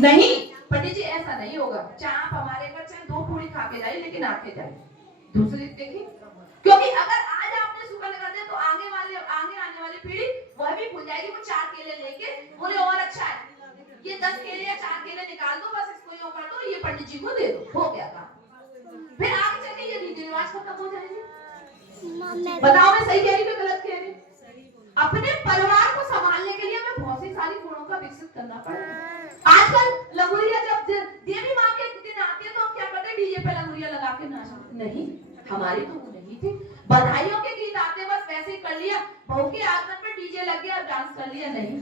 नहीं पंडित जी ऐसा नहीं होगा, चाहे आप हमारे घर चाहे 2 पूरी खा के जाइए लेकिन आके जाइए दूसरी देखिए, क्योंकि अगर आज आपने शुक्र कर दिया तो आगे आने वाली पीढ़ी वह भी भूल जाएगी। वो 4 केले लेके बोले और अच्छा है ये 10 केले या 4 केले निकाल दो, बस इसको यूं कर दो, ये पंडित जी को दे दो, हो गया काम। फिर आगे चलके ये रीति रिवाज खत्म हो जाएंगे। बताओ मैं सही कह रही हूँ गलत कह रही हूँ? अपने परिवार को संभालने के लिए हमें बहुत सी सारी गुणों का विकसित करना पड़ेगा। आजकल लगुड़िया जब देवी माँ के दिन आती है तो हम क्या करते हैं, डीजे पे लगुड़िया लगा के नाचते। नहीं, हमारी तो वो नहीं थी। बधाइयों के गीत आते बस वैसे ही कर लिया, बहू के आगमन में डीजे लग गया और डांस कर लिया। नहीं,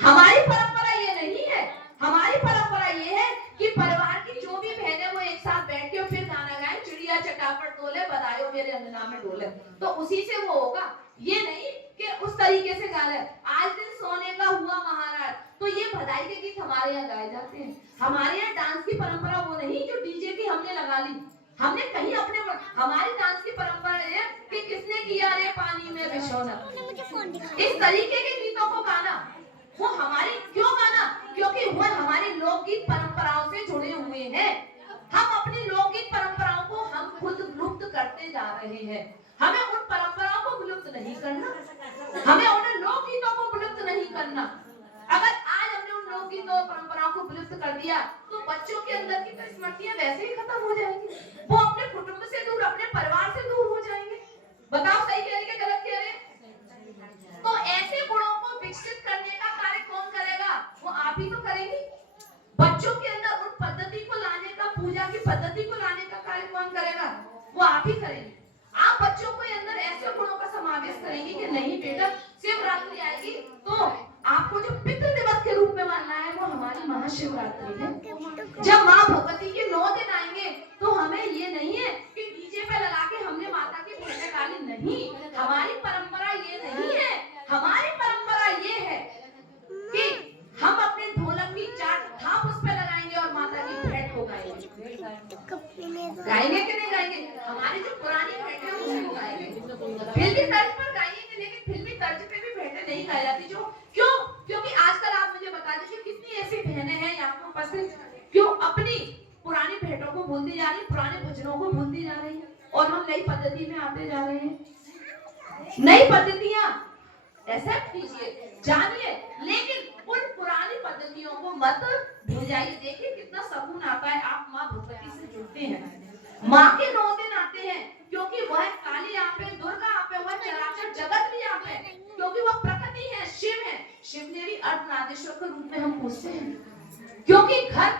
हमारी परंपरा ये नहीं है। हमारी परंपरा ये है कि परिवार की जो भी बहनें वो एक साथ बैठ के फिर गाना गाएं, चिड़िया चटापट डोले बधाइयों मेरे अंगना में डोले, तो उसी से वो होगा। ये नहीं कि उस तरीके से गाना है आज दिन सोने का हुआ महाराज, तो ये बधाई के गीत हमारे यहाँ गाए जाते हैं। हमारे यहाँ डांस की परंपरा वो नहीं जो डीजे की हमने लगा ली। हमने कहीं अपने हमारी डांस की परंपरा है कि किसने किया रे पानी में बिछोना, इस तरीके के गीतों को गाना। वो हमारी क्यों गाना, क्योंकि वो हमारी लोकगीत परंपराओं से जुड़े हुए हैं। हम अपनी लोकगीत परंपराओं को हम खुद लुप्त करते जा रहे हैं। हमें उन परंपराओं को विलुप्त नहीं करना, हमें उन लोकगीतों को विलुप्त नहीं करना। अगर आज हमने उन लोकगीतों और परंपराओं को विलुप्त कर दिया तो बच्चों के अंदर की स्मृतियां वैसे ही खत्म हो जाएंगी। वो अपने कुटुंब से दूर, अपने परिवार से दूर हो जाएंगे। बताओ सही कह रही है गलत कह रही है? तो ऐसे गुणों को विकसित करने का कार्य कौन करेगा? वो आप ही तो करेंगे। बच्चों के अंदर उन पद्धति को लाने का, पूजा की पद्धति को लाने का कार्य कौन करेगा? वो आप ही करेंगे। आप बच्चों के अंदर ऐसे गुणों का समावेश करेंगे कि नहीं बेटा, शिवरात्रि आएगी तो आपको जो पितृ दिवस के रूप में मानना है वो हमारी महाशिवरात्रि है। जब माँ भगवती के 9 दिन आएंगे तो हमें ये नहीं है कि डीजे पे लगा के हमने माता की भेंट डाली। नहीं, हमारी परंपरा ये नहीं है। हमारी परंपरा ये है कि हम अपने ढोलक की 4 थाप उस पे लगाएंगे और माता की भेंट को गाएंगे। गाएंगे कि नहीं गाएंगे? हमारी जो पुरानी भेंट है उसको गाएंगे, फिल्मी तर्ज पर गाएंगे, लेकिन फिल्मी तर्ज पे भी भेंटें नहीं गाई जाती। जो क्यों? क्योंकि आजकल आप मुझे बता दीजिए कितनी ऐसी बहनें हैं यहाँ पर उपस्थित क्यों अपनी पुरानी भेंटों को भूलती जा रही, पुराने भजनों को भूलती जा रही है और हम नई पद्धति में आते जा रहे हैं। नई पद्धतियां एक्सेप्ट कीजिए, जानिए, लेकिन उन पुरानी पद्धतियों को मत भुलाइए। देखिए कितना सुकून आता है आप माँ भगवती से जुड़ते हैं। माँ के 9 दिन आते हैं क्योंकि वह काली आप है, दुर्गा आप है, वह चराचर जगत भी आप है, क्योंकि वह प्रकृति है, शिव है। शिव ने भी अर्धनारीश्वर के रूप में हम पूछते हैं, क्योंकि घर